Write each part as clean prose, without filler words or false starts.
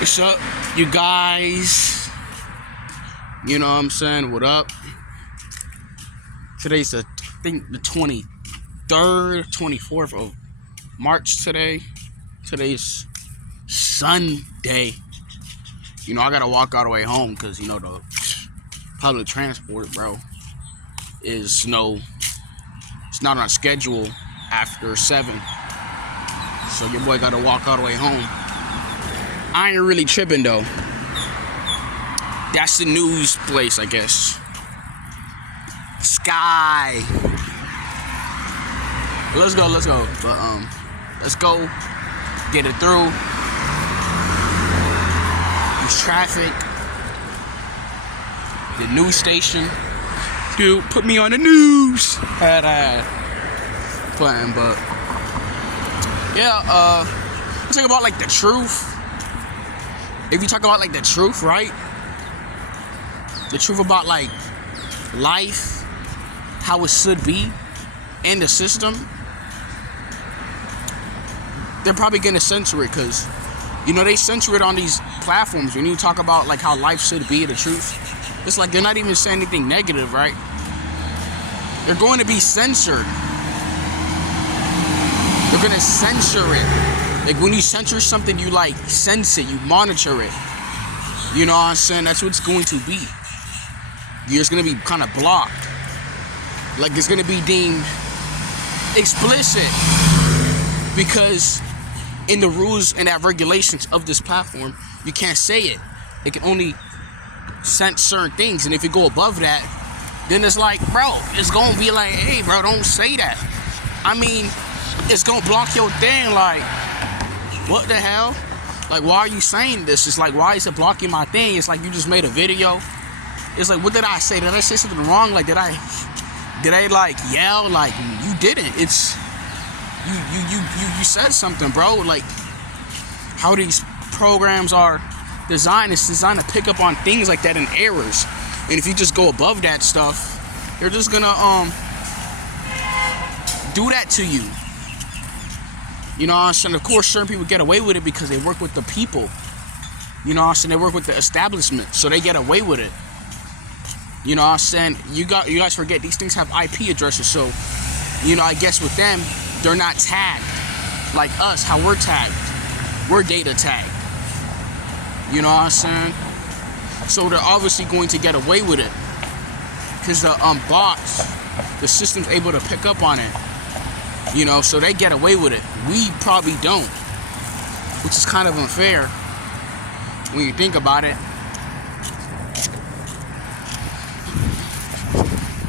What's up, you guys? You know what I'm saying? What up? Today's I think the 23rd, 24th of March today. Today's Sunday. You know, I gotta walk all the way home because, you know, the public transport, bro, it's not on schedule after 7. So your boy gotta walk all the way home. I ain't really tripping though. That's the news place, I guess. Sky. Let's go. But let's go. Get it through. There's traffic. The news station. Dude, put me on the news. Playing, but yeah, let's talk about like the truth. If you talk about like the truth, right? The truth about like life, how it should be in the system, they're probably gonna censor it because, you know, they censor it on these platforms. When you talk about like how life should be, the truth, it's like they're not even saying anything negative, right? They're going to be censored. They're gonna censor it. Like when you censor something, you like sense it, you monitor it. You know what I'm saying? That's what it's going to be. You're just gonna be kind of blocked. Like it's gonna be deemed explicit because in the rules and that regulations of this platform, you can't say it. It can only censor certain things, and if you go above that, then it's like, bro, it's gonna be like, hey, bro, don't say that. I mean, it's gonna block your thing. Like, what the hell? Like, why are you saying this? It's like, why is it blocking my thing? It's like you just made a video. It's like, what did I say? Did I say something wrong? Like, did I like yell? Like, you didn't. It's you said something, bro. Like, how these programs are designed, it's designed to pick up on things like that and errors. And if you just go above that stuff, they're just gonna do that to you. You know what I'm saying? Of course, certain people get away with it because they work with the people. You know what I'm saying? They work with the establishment, so they get away with it. You know what I'm saying? You guys forget these things have IP addresses, so, you know, I guess with them, they're not tagged like us, how we're tagged. We're data tagged. You know what I'm saying? So they're obviously going to get away with it because the bots, the system's able to pick up on it. You know, so they get away with it. We probably don't, which is kind of unfair when you think about it.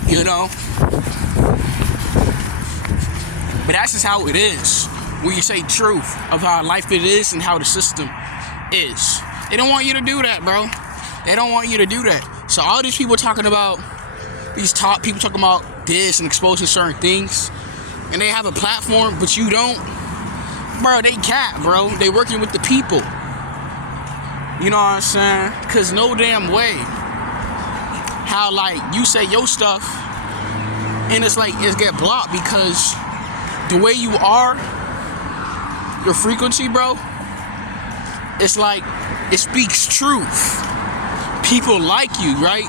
You know? But that's just how it is. When you say truth of how life it is and how the system is. They don't want you to do that, bro. They don't want you to do that. So all these people talking about, these top people talking about this and exposing certain things, and they have a platform, but you don't, bro, they cat, bro. They working with the people. You know what I'm saying? Because no damn way how, like, you say your stuff, and it's like, it's get blocked because the way you are, your frequency, bro, it's like, it speaks truth. People like you, right?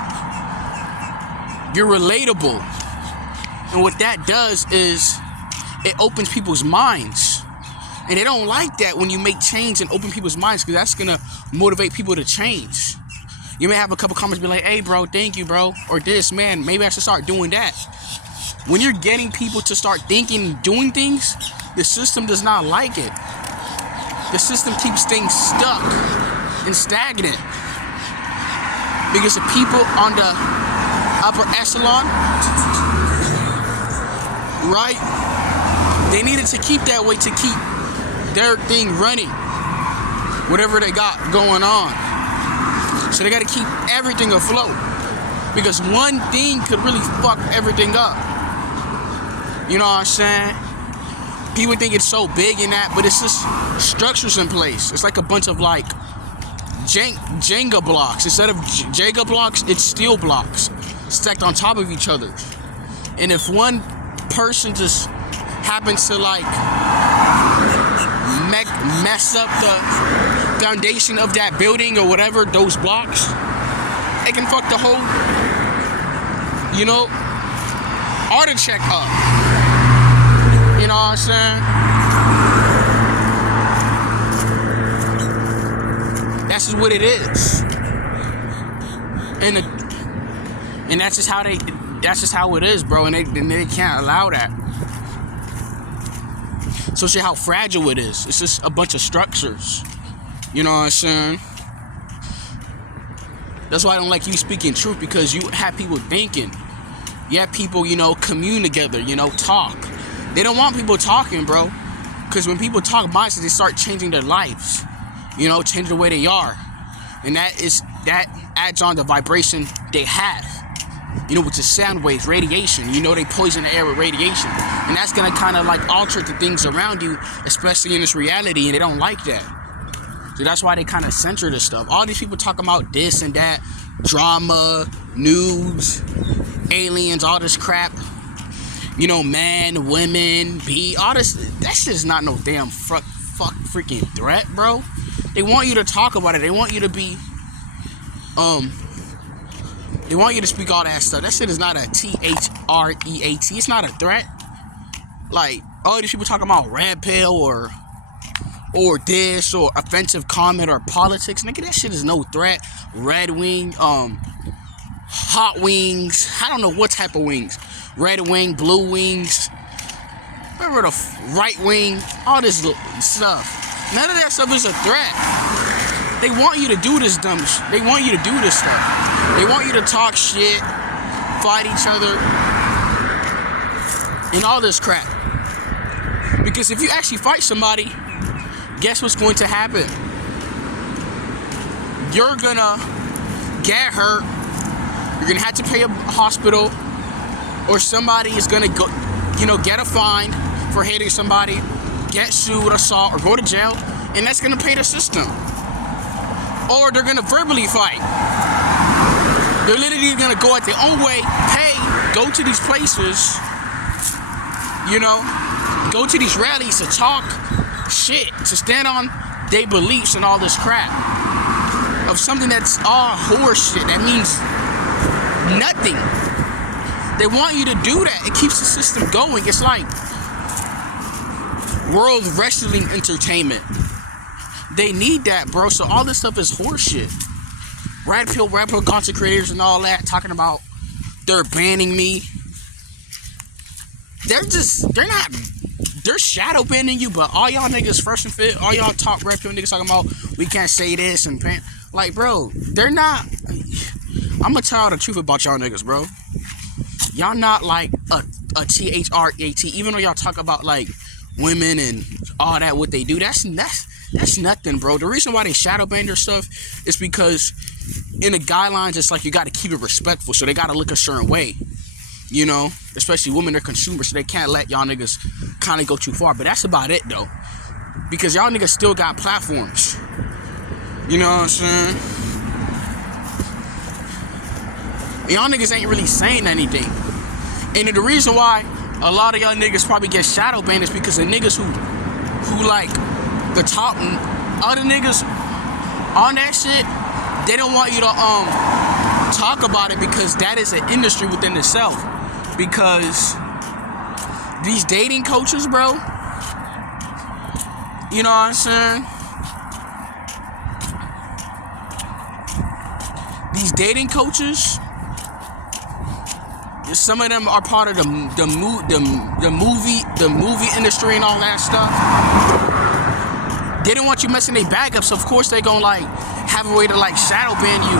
You're relatable. And what that does is, it opens people's minds. And they don't like that when you make change and open people's minds, because that's gonna motivate people to change. You may have a couple comments be like, hey bro, thank you bro, or this, man, maybe I should start doing that. When you're getting people to start thinking, doing things, the system does not like it. The system keeps things stuck and stagnant. Because the people on the upper echelon, right? They needed to keep that way to keep their thing running, whatever they got going on. So they got to keep everything afloat, because one thing could really fuck everything up. You know what I'm saying? People think it's so big in that, but it's just structures in place. It's like a bunch of like Jenga blocks. Instead of Jenga blocks, it's steel blocks stacked on top of each other. And if one person just happens to like mess up foundation of that building or whatever, those blocks, it can fuck the whole, you know, architect up. You know what I'm saying? That's just what it is. And that's just how it is, bro. And they can't allow that. So see how fragile it is. It's just a bunch of structures. You know what I'm saying? That's why I don't like you speaking truth, because you have people thinking. You have people, you know, commune together, you know, talk. They don't want people talking, bro. Because when people talk mindsets, they start changing their lives. You know, changing the way they are. And that adds on the vibration they have. You know, which is sound waves, radiation. You know, they poison the air with radiation. And that's going to kind of like alter the things around you, especially in this reality, and they don't like that. So that's why they kind of censor this stuff. All these people talking about this and that, drama, news, aliens, all this crap. You know, men, women, all this. That's just not no damn freaking threat, bro. They want you to talk about it. They want you to be, they want you to speak all that stuff. That shit is not a threat. It's not a threat. Like, all these people talking about red pill or this or offensive comment or politics. Nigga, that shit is no threat. Red wing, hot wings. I don't know what type of wings. Red wing, blue wings. Remember the right wing? All this stuff. None of that stuff is a threat. They want you to do this dumb shit. They want you to do this stuff. They want you to talk shit, fight each other, and all this crap. Because if you actually fight somebody, guess what's going to happen? You're gonna get hurt. You're gonna have to pay a hospital, or somebody is gonna go, you know, get a fine for hitting somebody, get sued, assault, or go to jail, and that's gonna pay the system. Or they're gonna verbally fight. They're literally gonna go at their own way, pay, go to these places, you know, go to these rallies to talk shit, to stand on their beliefs and all this crap of something that's all horse shit. That means nothing. They want you to do that. It keeps the system going. It's like World Wrestling Entertainment. They need that, bro. So all this stuff is horseshit. Red pill content creators and all that talking about they're banning me. They're shadow banning you, but all y'all niggas fresh and fit, all y'all top red pill niggas talking about we can't say this and ban. Like, bro, they're not. I'm gonna tell y'all the truth about y'all niggas, bro. Y'all not like a threat. Even though y'all talk about like women and all that, what they do, that's nothing, bro. The reason why they shadow ban their stuff is because in the guidelines, it's like you got to keep it respectful, so they got to look a certain way, you know. Especially women are consumers, so they can't let y'all niggas kind of go too far. But that's about it, though, because y'all niggas still got platforms. You know what I'm saying? Y'all niggas ain't really saying anything, and the reason why a lot of y'all niggas probably get shadow banned is because the niggas who like the top other niggas on that shit, they don't want you to talk about it, because that is an industry within itself. Because these dating coaches, bro, you know what I'm saying? These dating coaches, some of them are part of the movie industry and all that stuff. They don't want you messing their bag up, so of course they gonna like have a way to like shadow ban you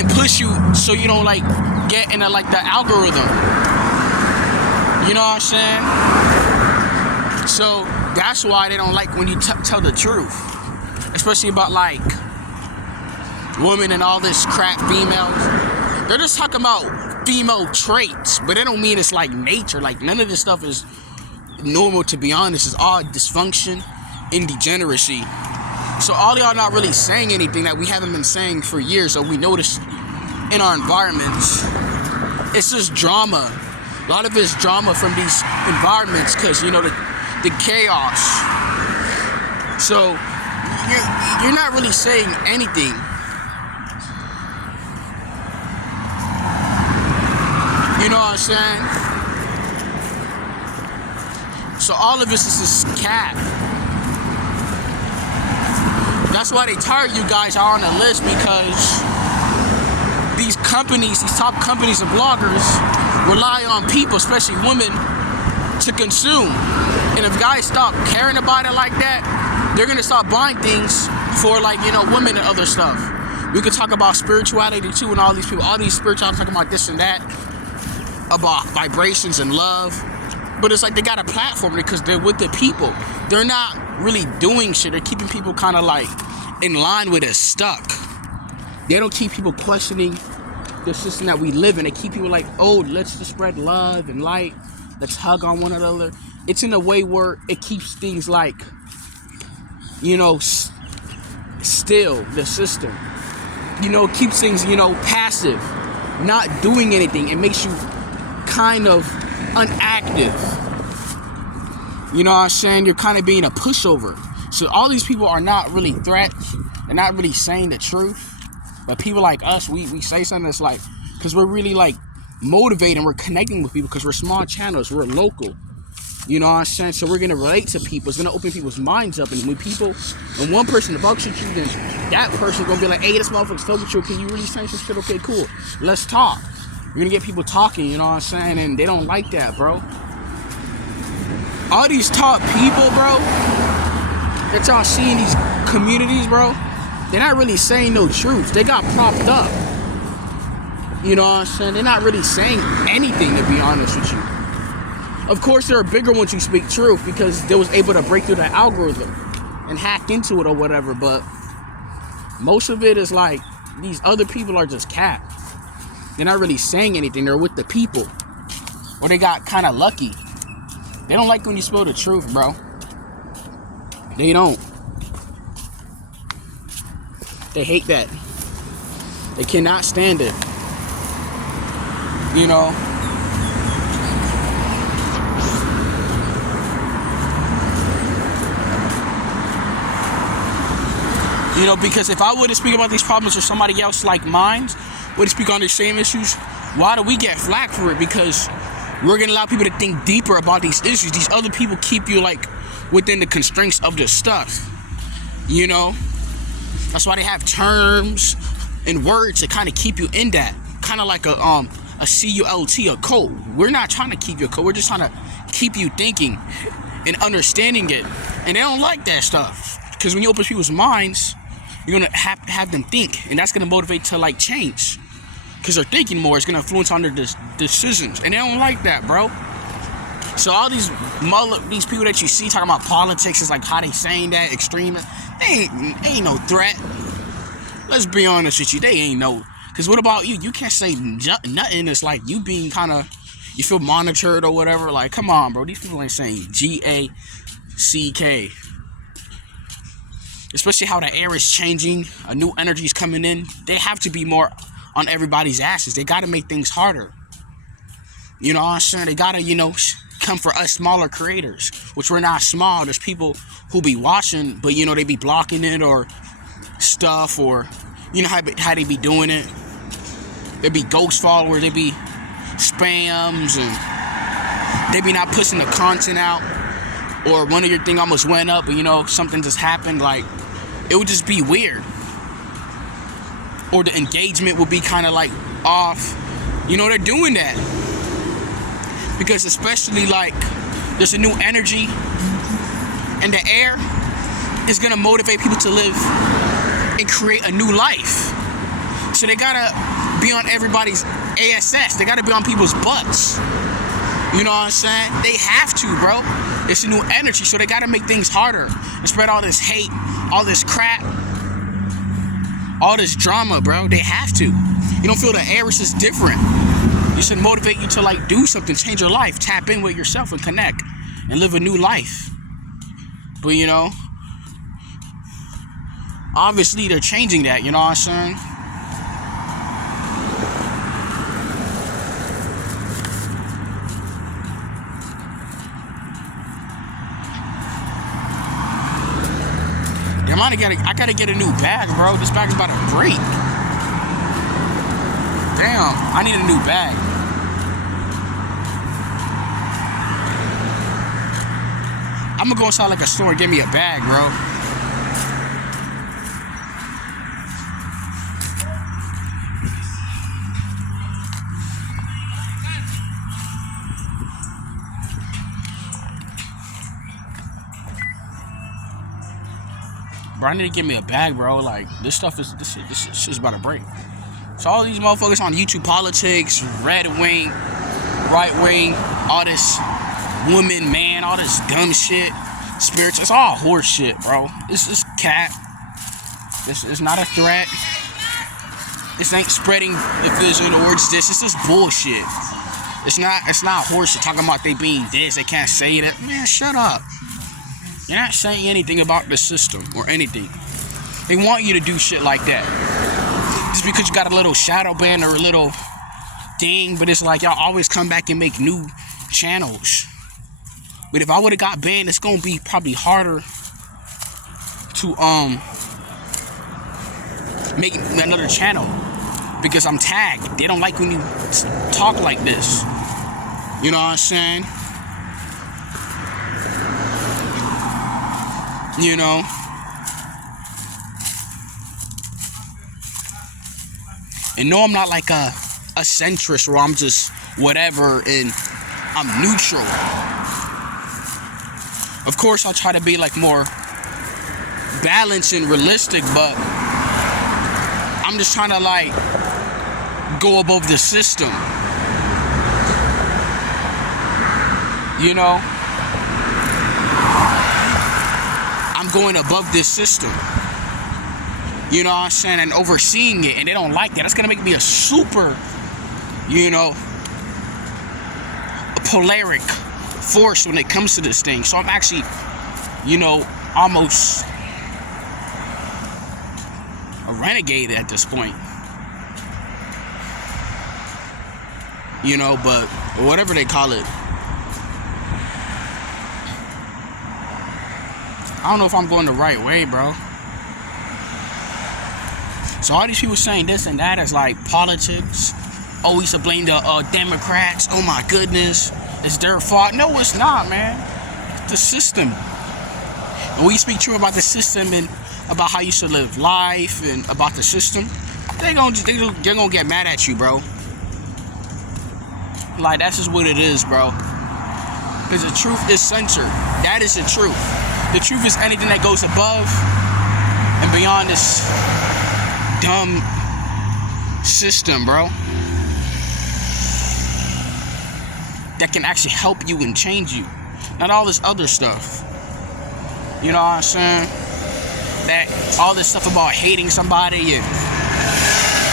and push you so you don't like get into like the algorithm. You know what I'm saying? So that's why they don't like when you tell the truth, especially about like women and all this crap, females. They're just talking about female traits, but they don't mean it's like nature. Like, none of this stuff is normal, to be honest. It's all dysfunction and degeneracy. So all y'all not really saying anything that we haven't been saying for years, or we notice in our environments. It's just drama. A lot of it's drama from these environments, because, you know, the chaos. So you're not really saying anything. You know what I'm saying? So all of this is just cap. That's why they tired you guys are on the list, because these companies, these top companies and bloggers rely on people, especially women, to consume. And if guys stop caring about it like that, they're gonna stop buying things for, like, you know, women and other stuff. We could talk about spirituality too, and all these people, all these spiritualists talking about this and that, about vibrations and love. But it's like they got a platform because they're with the people. They're not really doing shit. They're keeping people kind of like in line with it, stuck. They don't keep people questioning the system that we live in. They keep people like, oh, let's just spread love and light. Let's hug on one another. It's in a way where it keeps things like, you know, still, the system. You know, it keeps things, you know, passive, not doing anything. It makes you kind of unactive. You know what I'm saying? You're kind of being a pushover. So all these people are not really threats. They're not really saying the truth. But people like us, we say something that's like, because we're really like motivating, we're connecting with people because we're small channels, we're local. You know what I'm saying? So we're going to relate to people. It's going to open people's minds up. And when one person bucks at you, then that person's going to be like, hey, this motherfucker's talking with you. Can you really say some shit? Okay, cool. Let's talk. You're going to get people talking, you know what I'm saying? And they don't like that, bro. All these top people, bro, that y'all see in these communities, bro, they're not really saying no truth. They got propped up. You know what I'm saying? They're not really saying anything, to be honest with you. Of course, there are bigger ones who speak truth because they was able to break through the algorithm and hack into it or whatever. But most of it is like these other people are just cap. They're not really saying anything. They're with the people. Or they got kind of lucky. They don't like when you spill the truth, bro. They don't. They hate that. They cannot stand it. You know? You know, because if I were to speak about these problems or somebody else like mine were to speak on the same issues, why do we get flack for it? Because we're going to allow people to think deeper about these issues. These other people keep you, like, within the constraints of the stuff. You know? That's why they have terms and words to kind of keep you in that. Kind of like a CULT, a code. We're not trying to keep you a code. We're just trying to keep you thinking and understanding it. And they don't like that stuff. Because when you open people's minds, you're going to have them think. And that's going to motivate to, like, change. Because they're thinking more. It's going to influence on their decisions. And they don't like that, bro. So all these people that you see talking about politics is like how they saying that, extremists. They ain't no threat. Let's be honest with you. They ain't no. Because what about you? You can't say nothing that's like you being kind of, you feel monitored or whatever. Like, come on, bro. These people ain't saying G-A-C-K. Especially how the air is changing. A new energy is coming in. They have to be more on everybody's asses. They got to make things harder. You know what I'm saying? They got to, you know, come for us smaller creators, which we're not small. There's people who be watching, but, you know, they be blocking it or stuff, or, you know, how they be doing it. They be ghost followers. They be spams, and they be not pushing the content out. Or one of your thing almost went up, but, you know, something just happened. Like, it would just be weird. Or the engagement would be kind of like off. You know, they're doing that. Because especially like there's a new energy in the air is going to motivate people to live and create a new life. So they got to be on everybody's ASS. They got to be on people's butts. You know what I'm saying? They have to, bro. It's a new energy, so they got to make things harder and spread all this hate, all this crap, all this drama, bro. They have to. You don't feel the air is just different. It should motivate you to, like, do something, change your life, tap in with yourself and connect and live a new life. But, you know, obviously they're changing that, you know what I'm saying? There I gotta get a new bag, bro. This bag is about to break. Damn, I need a new bag. I'm gonna go inside like a store and get me a bag, bro. Bro, I need to get me a bag, bro. Like, this shit's about to break. So all these motherfuckers on YouTube politics, red wing, right wing, all this woman, man, all this dumb shit, spirits, it's all horse shit, bro. It's cat. It's not a threat. This ain't spreading division or it's this. It's just bullshit. It's not horse shit talking about they being this, they can't say that. Man, shut up. You're not saying anything about the system or anything. They want you to do shit like that. Just because you got a little shadow ban or a little thing, but it's like y'all always come back and make new channels. But if I would have got banned, it's gonna be probably harder to make another channel because I'm tagged. They don't like when you talk like this. You know what I'm saying? You know? And no, I'm not like a centrist where I'm just whatever and I'm neutral. Of course, I'll try to be like more balanced and realistic, but I'm just trying to like go above the system. You know? I'm going above this system. You know what I'm saying? And overseeing it, and they don't like that. That's gonna make me a super, you know, a polaric force when it comes to this thing. So I'm actually, you know, almost a renegade at this point. You know, but whatever they call it. I don't know if I'm going the right way, bro. So all these people saying this and that is like politics. Oh, we should blame the Democrats. Oh my goodness, it's their fault. No, it's not, man. It's the system. And when you speak true about the system and about how you should live life and about the system, they're gonna get mad at you, bro. Like, that's just what it is, bro. Because the truth is censored. That is the truth. The truth is anything that goes above and beyond this dumb system, bro, that can actually help you and change you. Not all this other stuff. You know what I'm saying? That all this stuff about hating somebody and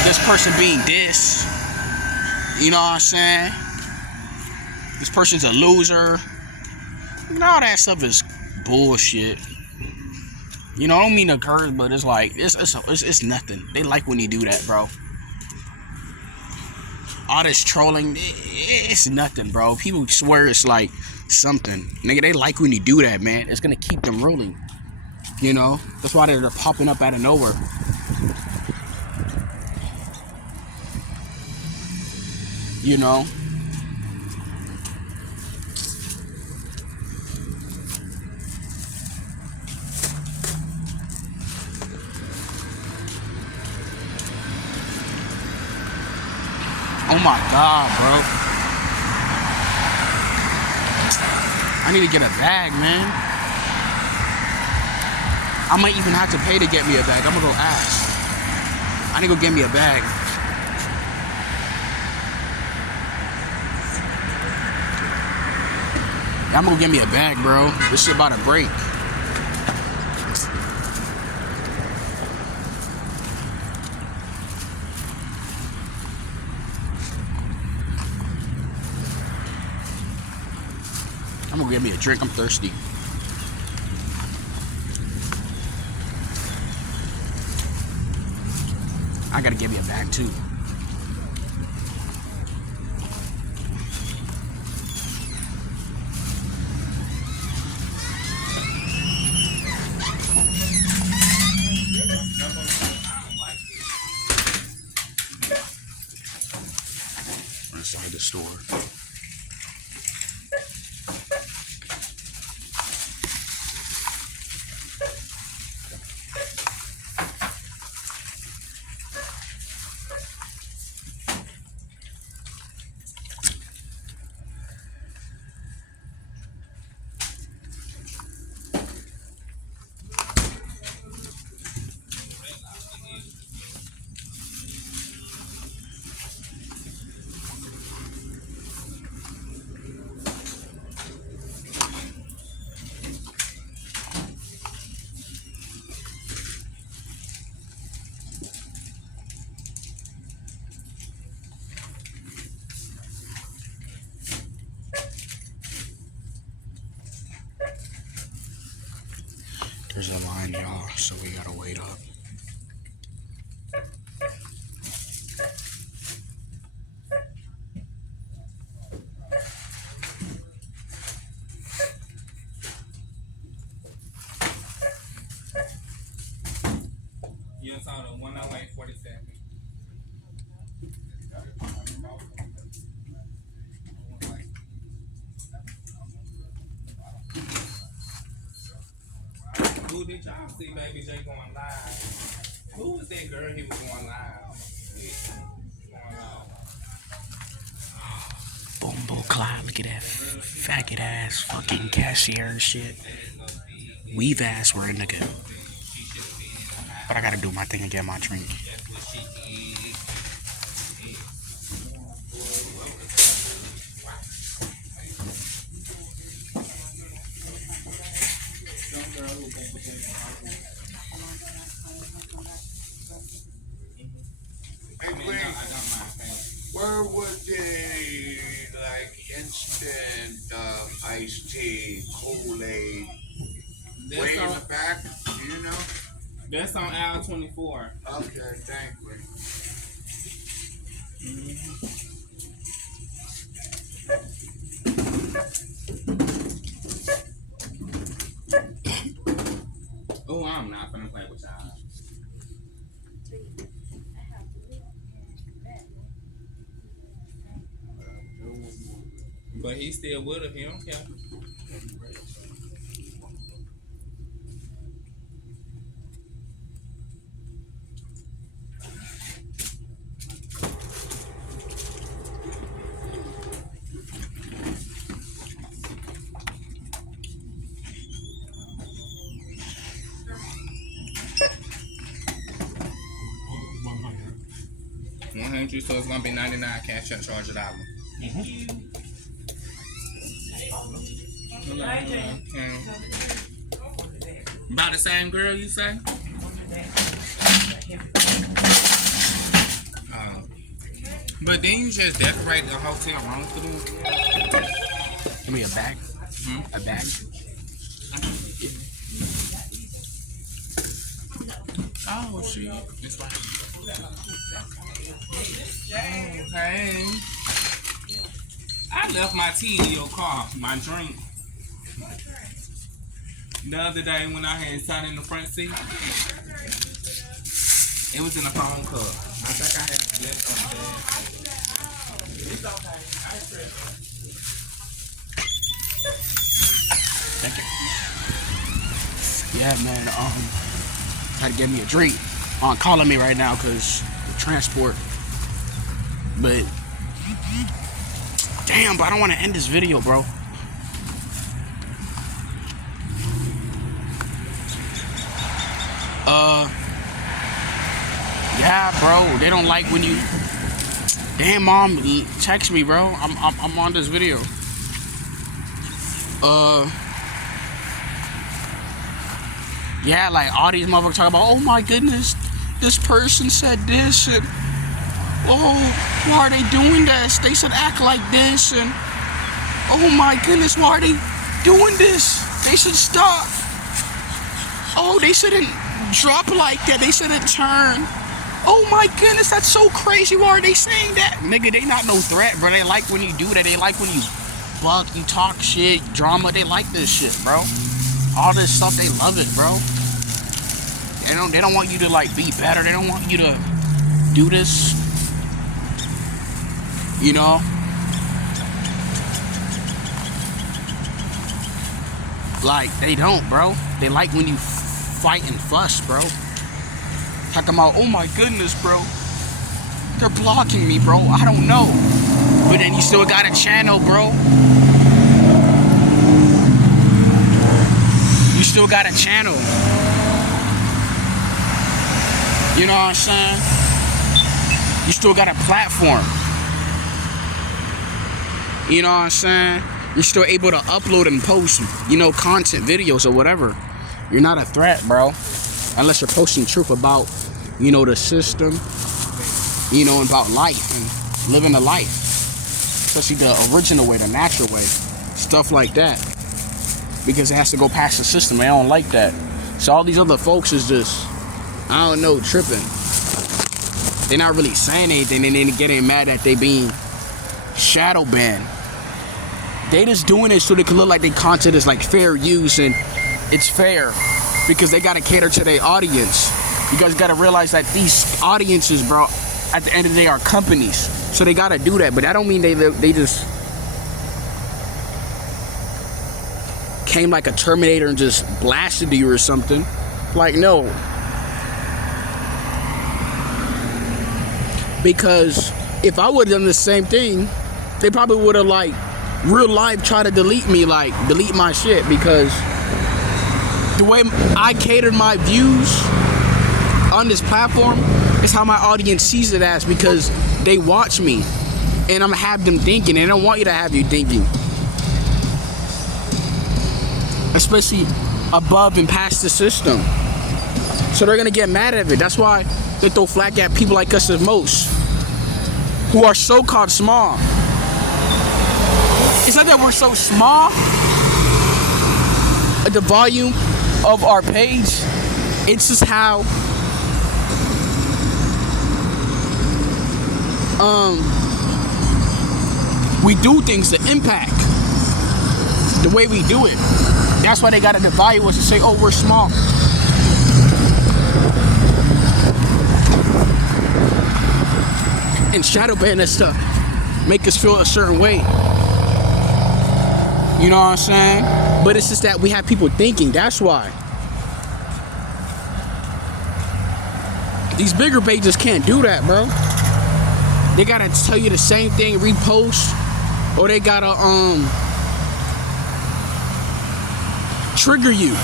this person being this. You know what I'm saying? This person's a loser. And all that stuff is bullshit. You know, I don't mean to curse, but it's like it's nothing. They like when you do that, bro. All this trolling, it's nothing, bro. People swear it's like something. Nigga, they like when you do that, man. It's gonna keep them ruling. You know? That's why they're popping up out of nowhere. You know? Oh my God, bro. I need to get a bag, man. I might even have to pay to get me a bag. I'm gonna go ask. I need to go get me a bag. I'm gonna go get me a bag, bro. This shit about to break. I'm gonna get me a drink. I'm thirsty. I gotta get me a bag too. the store. There's a line, y'all, so we gotta wait up. You saw the 108.47. Who did y'all see Baby J going live? Who was that girl he was going live? Boom, Clyde, look at that faggot ass fucking cashier and shit. Weave ass wearing nigga. But I gotta do my thing and get my drink. Hey, Queen, where would they, like, instant iced tea, Kool-Aid, way in the back? Do you know? That's on aisle 24. Okay, thank you. Oh, I'm not gonna play with y'all. But he's still with her. He don't care. $100, so it's gonna be $99. Cash up, charge $1. About the same girl, you say? But then you just decorate the hotel room through. Give me a bag. A bag. Oh shit! It's like. Okay. I left my tea in your car, my drink. The other day when I had sat in the front seat, it was in a phone cup. I think I had left on there. It's okay. I trip. Thank you. Yeah, man. Try to get me a drink. Calling me right now because transport. But damn, but I don't want to end this video, bro. Yeah, bro. They don't like when you. Damn, mom, text me, bro. I'm on this video. Yeah, like all these motherfuckers talk about, oh my goodness, this person said this, and oh, why are they doing this? They should act like this, and oh my goodness, why are they doing this? They should stop. Oh, they shouldn't drop like that. They shouldn't turn. Oh my goodness, that's so crazy. Why are they saying that? Nigga, they not no threat, bro. They like when you do that. They like when you buck, you talk shit, drama. They like this shit, bro. All this stuff, they love it, bro. They don't want you to like be better. They don't want you to do this. You know? Like, they don't, bro. They like when you fight and fuss, bro. Talking about, oh my goodness, bro. They're blocking me, bro. I don't know. But then you still got a channel, bro. You still got a channel. You know what I'm saying? You still got a platform. You know what I'm saying? You're still able to upload and post, you know, content, videos or whatever. You're not a threat, bro. Unless you're posting truth about, you know, the system, you know, about life and living a life. Especially the original way, the natural way. Stuff like that. Because it has to go past the system. They don't like that. So all these other folks is just, I don't know, tripping. They're not really saying anything and then getting mad that they being shadow banned. They just doing it so they can look like their content is like fair use and it's fair because they gotta cater to their audience. You guys gotta realize that these audiences, bro, at the end of the day are companies. So they gotta do that, but that don't mean they just came like a Terminator and just blasted you or something. Like, no. Because if I would have done the same thing, they probably would have like real life try to delete me, like delete my shit, because the way I catered my views on this platform is how my audience sees it as, because they watch me and I'm gonna have them thinking, and I don't want you to have you thinking, especially above and past the system. So they're gonna get mad at it. That's why they throw flack at people like us the most, who are so-called small. It's not that we're so small, the volume of our page, it's just how we do things, the impact, the way we do it. That's why they gotta devalue us and say, oh, we're small. And shadow ban us to make us feel a certain way. You know what I'm saying? But it's just that we have people thinking. That's why. These bigger pages can't do that, bro. They gotta tell you the same thing, repost, or they gotta trigger you.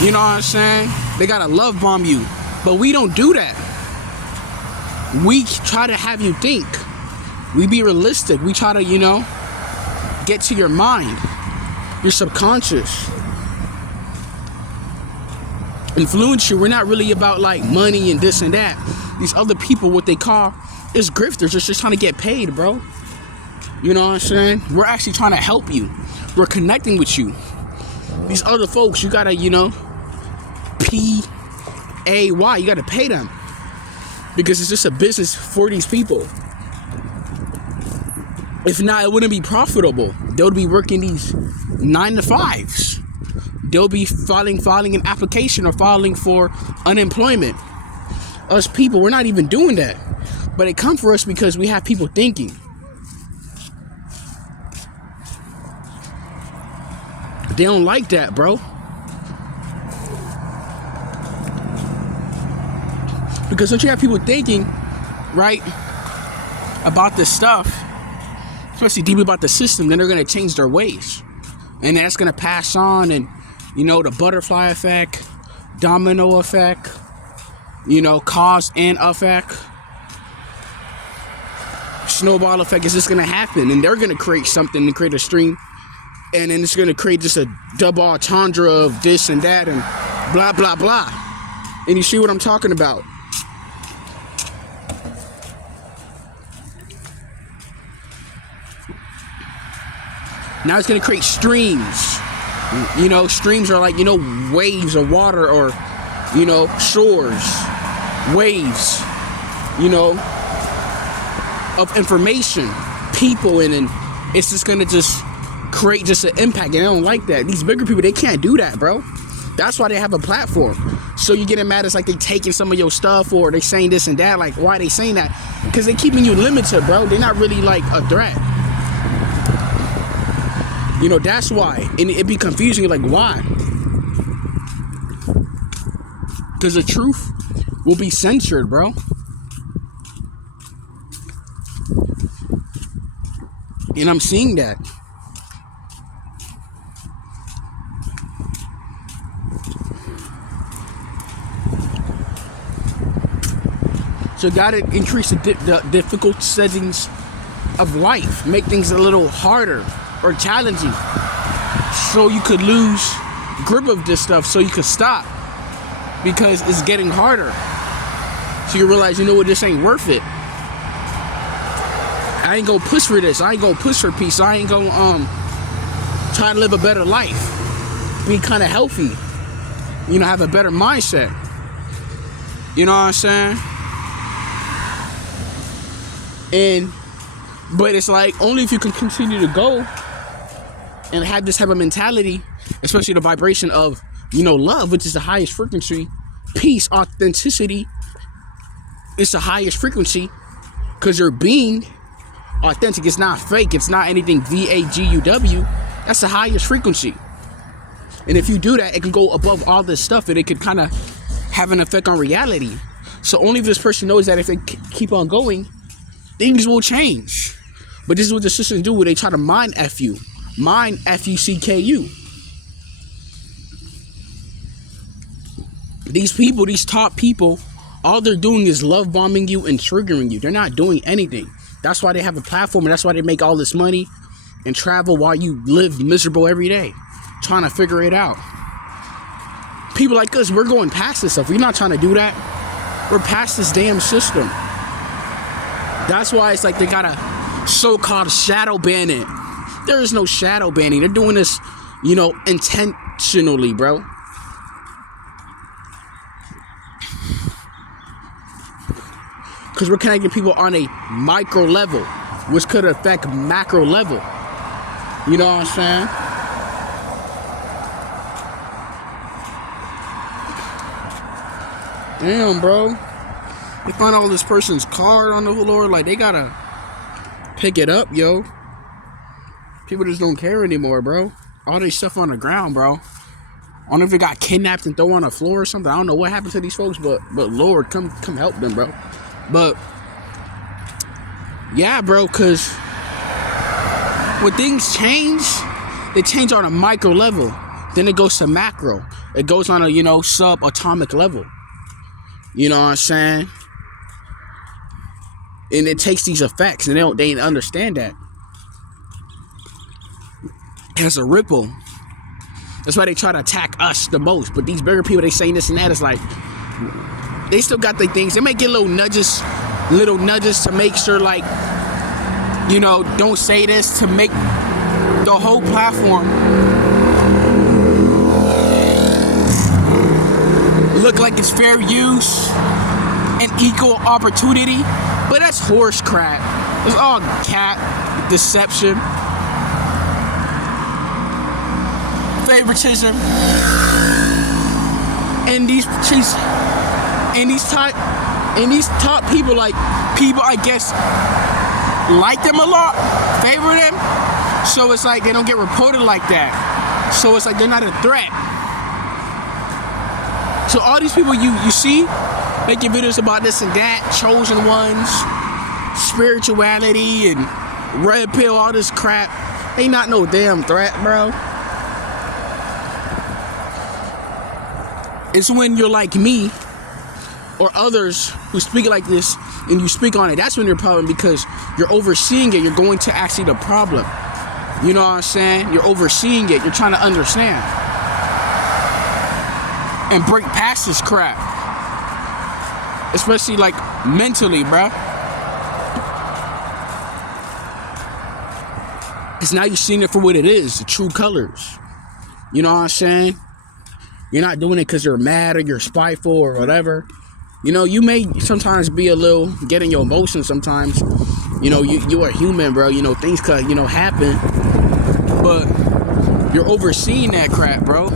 You know what I'm saying? They gotta love bomb you. But we don't do that. We try to have you think. We be realistic. We try to, you know, get to your mind, your subconscious, influence you. We're not really about like money and this and that. These other people, what they call is grifters, just trying to get paid, bro. You know what I'm saying? We're actually trying to help you. We're connecting with you. These other folks, you gotta, you know, PAY, you gotta pay them, because it's just a business for these people. If not, it wouldn't be profitable. They'll be working these 9 to 5s. They'll be filing an application or filing for unemployment. Us people, we're not even doing that. But they come for us because we have people thinking. They don't like that, bro. Because once you have people thinking, right, about this stuff, especially deep about the system, then they're going to change their ways. And that's going to pass on, and, you know, the butterfly effect, domino effect, you know, cause and effect, snowball effect is just going to happen. And they're going to create something and create a stream. And then it's going to create just a double entendre of this and that and blah, blah, blah. And you see what I'm talking about? Now it's going to create streams. You know, streams are like, you know, waves of water, or, you know, shores, waves, you know, of information, people, and it's just going to just create just an impact. And they don't like that. These bigger people, they can't do that, bro. That's why they have a platform. So you getting mad, it's like they taking some of your stuff, or they saying this and that. Like, why are they saying that? Because they keeping you limited, bro. They're not really like a threat. You know, that's why. And it be confusing. You're like, why? Because the truth will be censored, bro. And I'm seeing that. So gotta increase the difficult settings of life. Make things a little harder or challenging. So you could lose grip of this stuff. So you could stop. Because it's getting harder. So you realize, you know what, this ain't worth it. I ain't gonna push for this. I ain't gonna push for peace. I ain't gonna try to live a better life. Be kind of healthy. You know, have a better mindset. You know what I'm saying? But it's like, only if you can continue to go and have this type of mentality, especially the vibration of, you know, love, which is the highest frequency, peace, authenticity, it's the highest frequency, because you're being authentic. It's not fake. It's not anything VAGUW. That's the highest frequency. And if you do that, it can go above all this stuff, and it could kind of have an effect on reality. So only if this person knows that if they keep on going, things will change. But this is what the systems do, where they try to mind F you. Mind FUCKU. These people, these top people, all they're doing is love bombing you and triggering you. They're not doing anything. That's why they have a platform, and that's why they make all this money and travel while you live miserable every day, trying to figure it out. People like us, we're going past this stuff. We're not trying to do that. We're past this damn system. That's why it's like they got a so-called shadow ban it. There is no shadow banning. They're doing this, you know, intentionally, bro. Because we're connecting people on a micro level, which could affect macro level. You know what I'm saying? Damn, bro. They find all this person's card on the floor. Like, they gotta pick it up, yo. People just don't care anymore, bro. All this stuff on the ground, bro. I don't know if they got kidnapped and thrown on the floor or something. I don't know what happened to these folks, but Lord, come help them, bro. But yeah, bro, because when things change, they change on a micro level. Then it goes to macro. It goes on a, you know, subatomic level. You know what I'm saying? And it takes these effects, and they don't understand that. It has a ripple. That's why they try to attack us the most. But these bigger people, they saying this and that. It's like, they still got their things. They may get little nudges to make sure, like, you know, don't say this, to make the whole platform look like it's fair use and equal opportunity. But that's horse crap. It's all cat deception, favoritism, and these top people, like, people, I guess, like them a lot, favor them, so it's like they don't get reported like that. So it's like they're not a threat. So all these people you see making videos about this and that, chosen ones, spirituality, and red pill, all this crap, they not no damn threat, bro. It's when you're like me or others who speak like this and you speak on it, that's when you're a problem, because you're overseeing it. You're going to actually the problem. You know what I'm saying? You're overseeing it. You're trying to understand and break past this crap, especially like mentally, bruh. Because now you're seeing it for what it is, the true colors. You know what I'm saying? You're not doing it because you're mad or you're spiteful or whatever. You know, you may sometimes be a little, get in your emotions sometimes. You know, you are human, bro. You know, things could, you know, happen. But you're overseeing that crap, bro.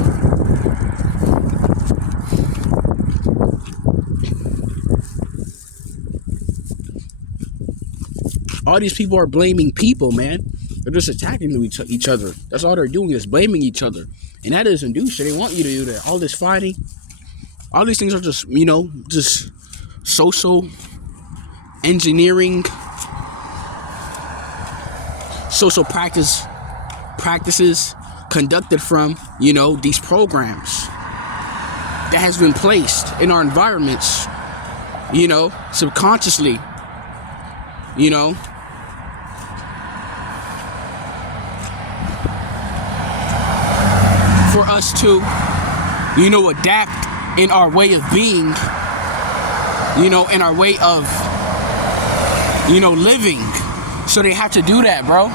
All these people are blaming people, man. They're just attacking each other. That's all they're doing is blaming each other. And that doesn't do shit. They want you to do that. All this fighting, all these things are just, just social engineering, social practices conducted from, these programs that has been placed in our environments, subconsciously, for us to, adapt in our way of being, in our way of, living. So they have to do that, bro.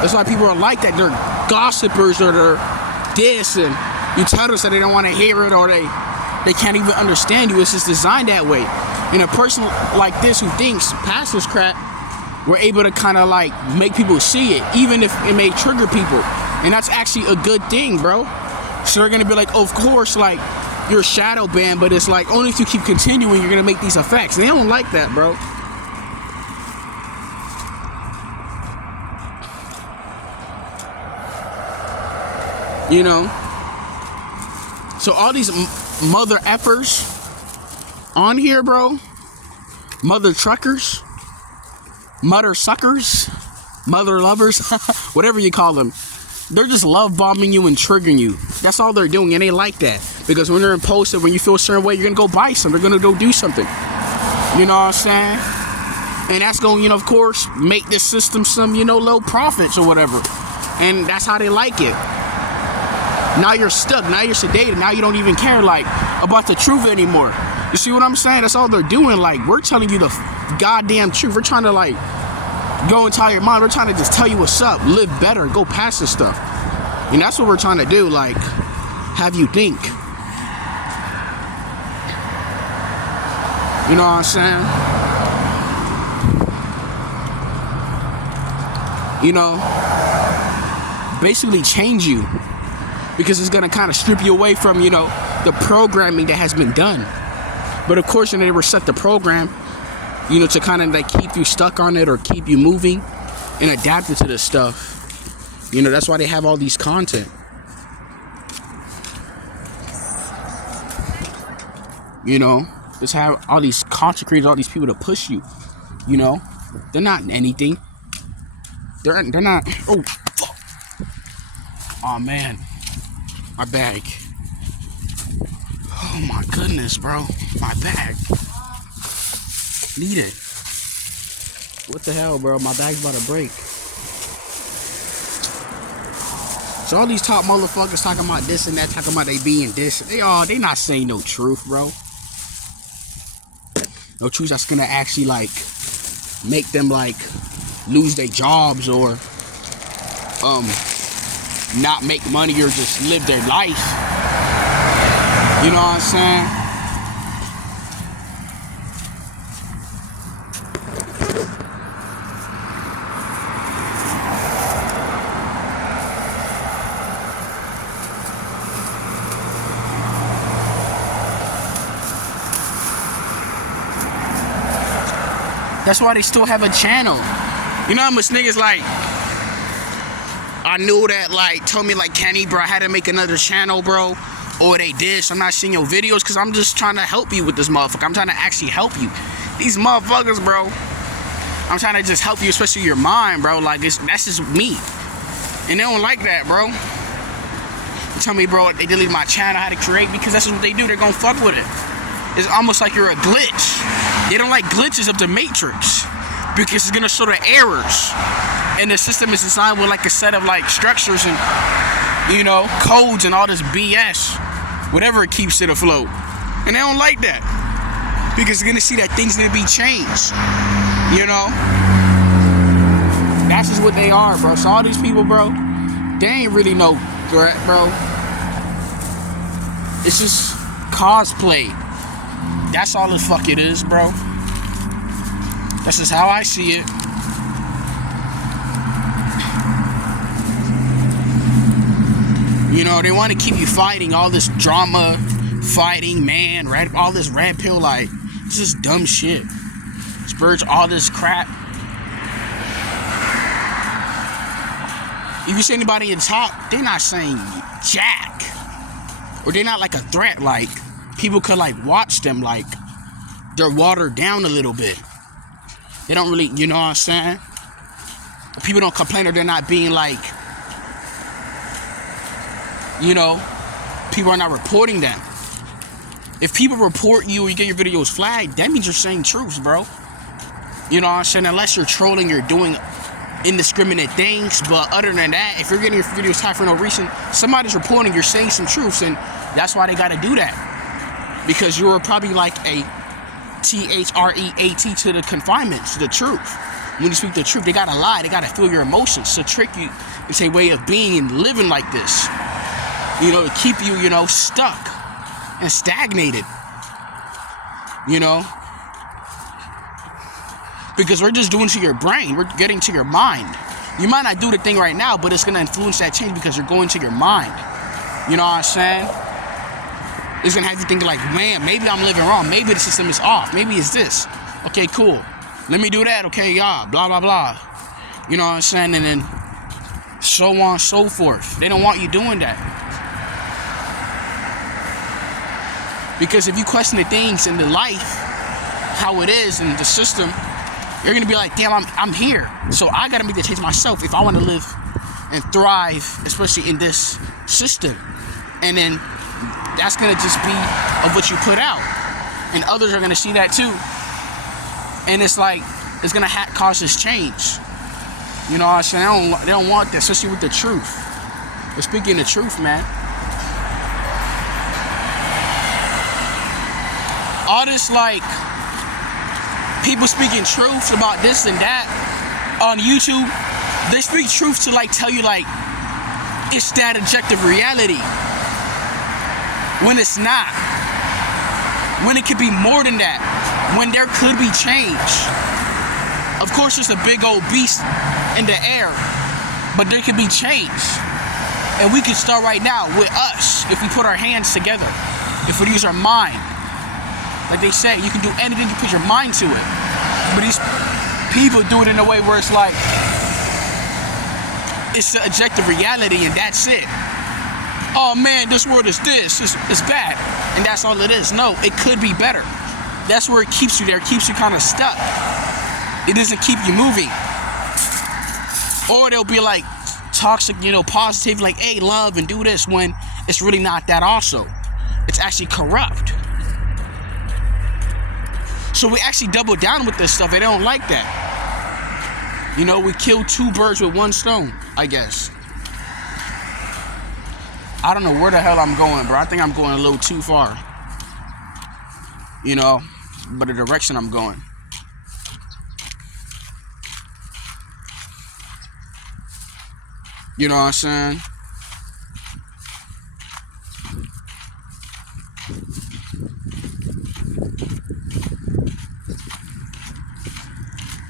That's why people are like that. They're gossipers, or they're this, and you tell them that they don't want to hear it, or they can't even understand you. It's just designed that way. And a person like this who thinks past this crap, we're able to kind of like make people see it, even if it may trigger people. And that's actually a good thing, bro. So they're gonna be like, of course, like, you're shadow banned, but it's like, only if you keep continuing, you're gonna make these effects. And they don't like that, bro. So all these mother effers on here, bro, mother truckers, mother suckers, mother lovers, whatever you call them, they're just love bombing you and triggering you. That's all they're doing, and they like that. Because when they're impulsive, when you feel a certain way, you're gonna go buy something, they're gonna go do something. You know what I'm saying? And that's going, of course, make this system some, low profits or whatever. And that's how they like it. Now you're stuck. Now you're sedated. Now you don't even care, like, about the truth anymore. You see what I'm saying? That's all they're doing. Like, we're telling you the goddamn truth. We're trying to, like, go inside your mind. We're trying to just tell you what's up. Live better. Go past this stuff. And that's what we're trying to do. Like, have you think. You know what I'm saying? Basically change you. Because it's going to kind of strip you away from, the programming that has been done. But of course, they reset the program, to kind of like keep you stuck on it or keep you moving and adapted to this stuff. That's why they have all these content. Just have all these content creators, all these people to push you. They're not anything. They're not. Oh, fuck. Oh, man. My bag. Oh my goodness, bro. My bag. Need it. What the hell, bro? My bag's about to break. So all these top motherfuckers talking about this and that, talking about they being this. They not saying no truth, bro. No truth that's gonna actually like make them like lose their jobs or not make money or just live their life. You know what I'm saying? That's why they still have a channel. You know how much niggas like, I knew that, like, told me, like, Kenny, bro, I had to make another channel, bro. Or they did, so I'm not seeing your videos because I'm just trying to help you with this motherfucker. I'm trying to actually help you. These motherfuckers, bro, I'm trying to just help you, especially your mind, bro. Like, that's just me. And they don't like that, bro. They tell me, bro, they deleted my channel, how to create, because that's what they do. They're gonna fuck with it. It's almost like you're a glitch. They don't like glitches of the Matrix because it's gonna show the errors. And the system is designed with like a set of like structures and, codes and all this BS. Whatever it keeps it afloat. And they don't like that. Because they're gonna see that things need to be changed. That's just what they are, bro. So all these people, bro, they ain't really no threat, bro. It's just cosplay. That's all the fuck it is, bro. That's just how I see it. They want to keep you fighting all this drama, fighting, man, all this red pill, like, this is dumb shit. Spurge all this crap. if you see anybody in top, they're not saying jack. Or they're not like a threat. Like, people could like watch them like they're watered down a little bit. They don't really, you know what I'm saying? People don't complain or they're not being like, you know, people are not reporting them. If people report you or you get your videos flagged, that means you're saying truth, bro. You know what I'm saying? Unless you're trolling, you're doing indiscriminate things. But other than that, if you're getting your videos tagged for no reason, somebody's reporting, you're saying some truths, and that's why they got to do that. Because you're probably like a THREAT to the confinement, to the truth. When you speak the truth, they got to lie. They got to feel your emotions to trick you. It's a way of being and living like this. You know, to keep you, you know, stuck and stagnated. You know? Because we're just doing to your brain. We're getting to your mind. You might not do the thing right now, but it's going to influence that change because you're going to your mind. You know what I'm saying? It's going to have you thinking like, man, maybe I'm living wrong. Maybe the system is off. Maybe it's this. Okay, cool. Let me do that. Okay, yeah, blah, blah, blah. You know what I'm saying? And then so on and so forth. They don't want you doing that. Because if you question the things in the life, how it is, and the system, you're going to be like, damn, I'm here. So I got to make the change myself if I want to live and thrive, especially in this system. And then that's going to just be of what you put out. And others are going to see that too. And it's like, it's going to cause this change. You know what I'm saying? They don't want that, especially with the truth. They're speaking the truth, man. All this, like, people speaking truth about this and that on YouTube, they speak truth to, like, tell you, like, it's that objective reality. When it's not. When it could be more than that. When there could be change. Of course, there's a big old beast in the air, but there could be change. And we can start right now with us if we put our hands together. If we use our mind. Like they say, you can do anything you put your mind to it. But these people do it in a way where it's like, it's the objective reality and that's it. Oh man, this world is this, it's bad. And that's all it is. No, it could be better. That's where it keeps you there. It keeps you kind of stuck. It doesn't keep you moving. Or they'll be like toxic, you know, positive, like, hey, love and do this, when it's really not that also. It's actually corrupt. So we actually double down with this stuff. They don't like that. You know, we kill two birds with one stone, I guess. I don't know where the hell I'm going, bro. I think I'm going a little too far. You know, but the direction I'm going. You know what I'm saying?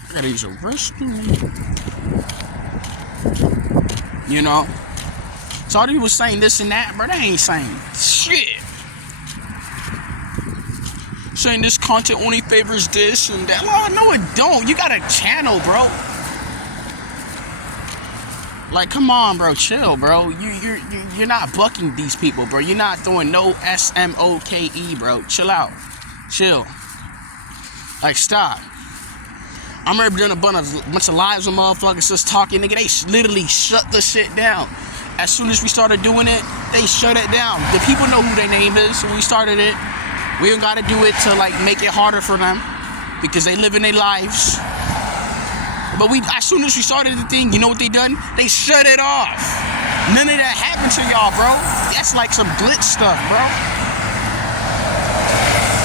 I gotta use a restroom. You know? So all people saying this and that, bro, they ain't saying shit. Saying this content only favors this and that. Oh, no, it don't. You got a channel, bro. Like, come on, bro, chill, bro. You're not bucking these people, bro. You're not throwing no SMOKE, bro. Chill out. Chill. Like, stop. I'm already doing a bunch of lives with motherfuckers just talking, nigga. They literally shut the shit down. As soon as we started doing it, they shut it down. The people know who their name is, so we started it. We don't gotta do it to, like, make it harder for them, because they live in their lives. But as soon as we started the thing, you know what they done? They shut it off. None of that happened to y'all, bro. That's like some glitch stuff, bro.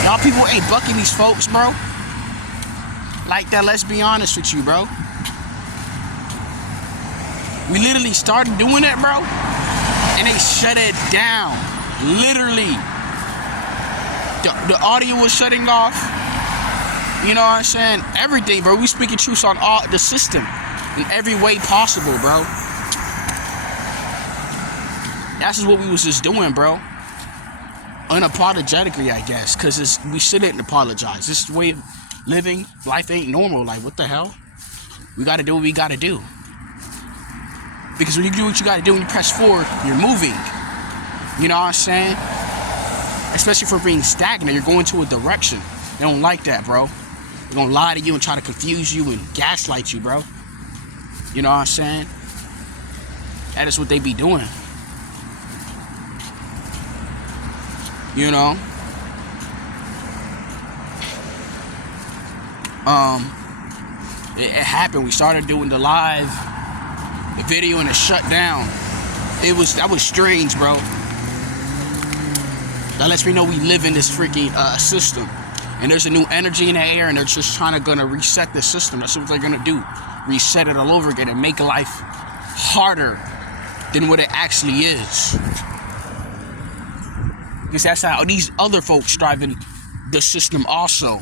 Y'all people ain't bucking these folks, bro. Like that, let's be honest with you, bro. We literally started doing it, bro, and they shut it down. Literally. The audio was shutting off. You know what I'm saying? Everything, bro. We speaking truth on all the system in every way possible, bro. That's just what we was just doing, bro. Unapologetically, I guess, because we shouldn't apologize. This is the way of living. Life ain't normal. Like, what the hell? We gotta do what we gotta do. Because when you do what you gotta do, when you press forward, you're moving. You know what I'm saying? Especially for being stagnant, you're going to a direction. They don't like that, bro. They're gonna lie to you and try to confuse you and gaslight you, bro. You know what I'm saying? That is what they be doing. You know? It happened. We started doing the live, the video, and it shut down. That was strange, bro. That lets me know we live in this freaking system. And there's a new energy in the air, and they're just gonna reset the system. That's what they're gonna do. Reset it all over again and make life harder than what it actually is. Because that's how these other folks driving the system also.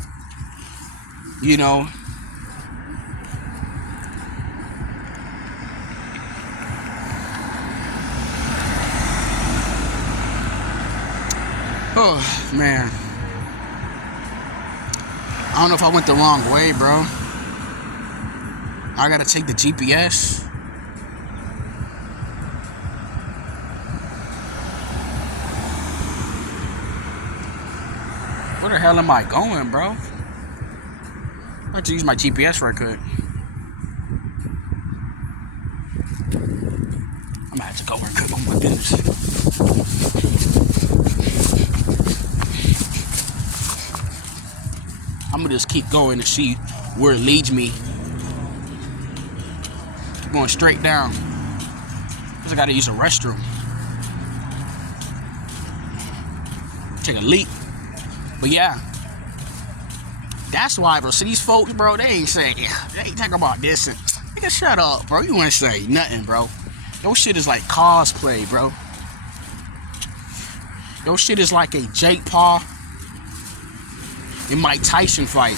You know? Oh, man. I don't know if I went the wrong way, bro. I gotta take the GPS. Where the hell am I going, bro? I have to use my GPS right quick. I'm gonna have to go right quick. Oh my goodness. I'm gonna just keep going and see where it leads me. Keep going straight down. Cause I gotta use a restroom. Take a leak. But yeah. That's why, bro. See, these folks, bro, they ain't saying, they ain't talking about this. And, nigga, shut up, bro. You ain't say nothing, bro. Your shit is like cosplay, bro. Your shit is like a Jake Paul and Mike Tyson fight.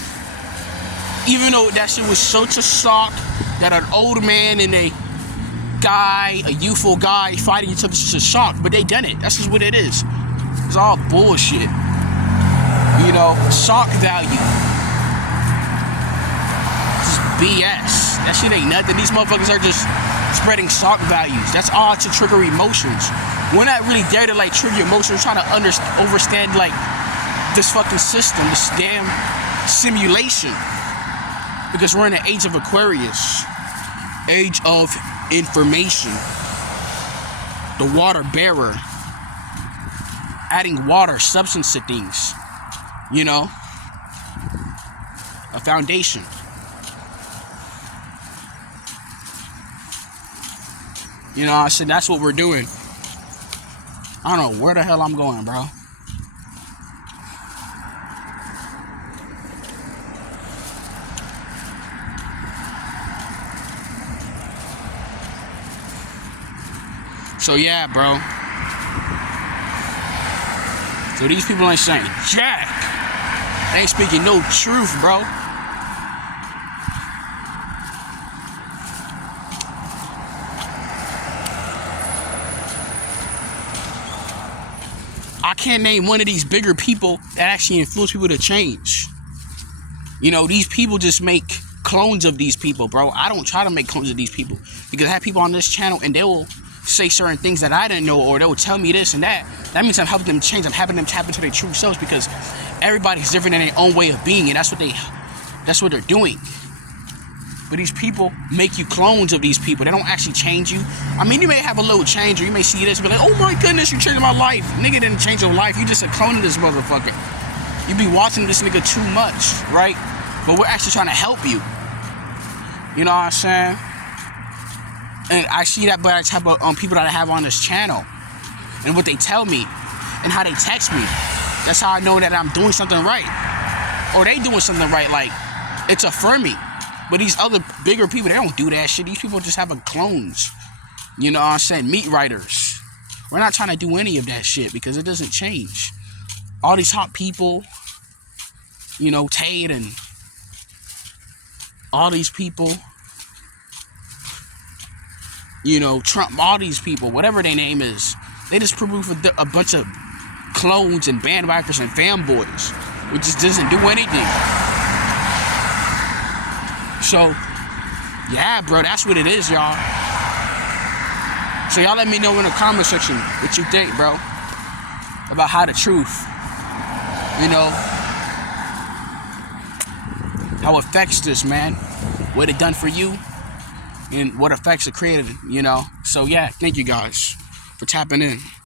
Even though that shit was such a shock that an old man and a guy, a youthful guy fighting each other, is just a shock. But they done it. That's just what it is. It's all bullshit. You know, shock value. Just BS. That shit ain't nothing. These motherfuckers are just spreading shock values. That's all to trigger emotions. We're not really there to like trigger emotions. We're trying to understand like this fucking system, this damn simulation. Because we're in the age of Aquarius. Age of information. The water bearer. Adding water, substance to things. You know? A foundation. You know, I said that's what we're doing. I don't know where the hell I'm going, bro. So yeah, bro. So these people ain't saying jack. They ain't speaking no truth, bro. I can't name one of these bigger people that actually influence people to change. You know, these people just make clones of these people, bro. I don't try to make clones of these people because I have people on this channel and they will say certain things that I didn't know, or they will tell me this and that. That means I'm helping them change. I'm helping them tap into their true selves because everybody's different in their own way of being, and that's what they're doing. But these people make you clones of these people. They don't actually change you. I mean, you may have a little change, or you may see this and be like, oh my goodness, you changed my life. Nigga didn't change your life. You just a clone of this motherfucker. You be watching this nigga too much, right? But we're actually trying to help you. You know what I'm saying? And I see that by the type of people that I have on this channel and what they tell me and how they text me. That's how I know that I'm doing something right, or they doing something right. Like, it's affirming. But these other bigger people, they don't do that shit. These people just have clones. You know what I'm saying? Meat writers. We're not trying to do any of that shit because it doesn't change. All these hot people, you know, Tate and all these people, you know, Trump, all these people, whatever their name is, they just prove a bunch of clones and bandwagoners and fanboys, which just doesn't do anything. So, yeah, bro, that's what it is, y'all. So y'all let me know in the comment section what you think, bro, about how the truth, you know, how it affects this, man, what it done for you, and what effects it created, you know. So yeah, thank you guys for tapping in.